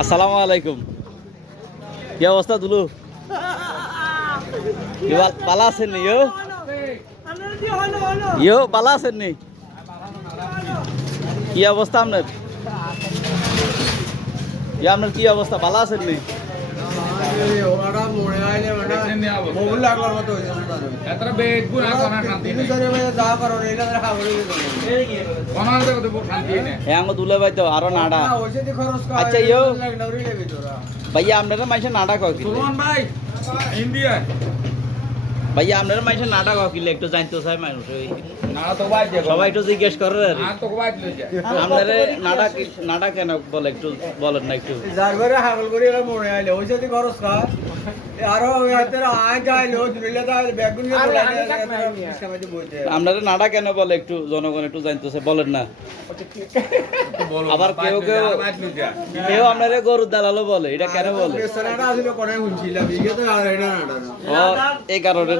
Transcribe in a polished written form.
আসসালামু আলাইকুম। কি অবস্থা দুলু? বালা আছেন নি? ইয়ো বালা আছেন নি? কি অবস্থা আপনার? আপনার কি অবস্থা, বালা আছেন নি? দুলে ভাই তো আরো নাড়া। আচ্ছা ইয়ো ভাইয়া আপনারা মাইসে নাড়া কয় ভাইয়া আপনারা মাইসে নাড়া কয় কিলে একটু জানতে চাই মানুষ। সবাই একটু জিজ্ঞেস করে আপনারা নাড়া কেন বলে একটু বলেন না একটু। আপনারা নাড়া কেন বলে একটু জনগণ একটু জানতেছে বলেন না। আবার কেউ কেউ কেউ আপনারা গরুর দালালও বলে, এটা কেন বলে? এই কারণে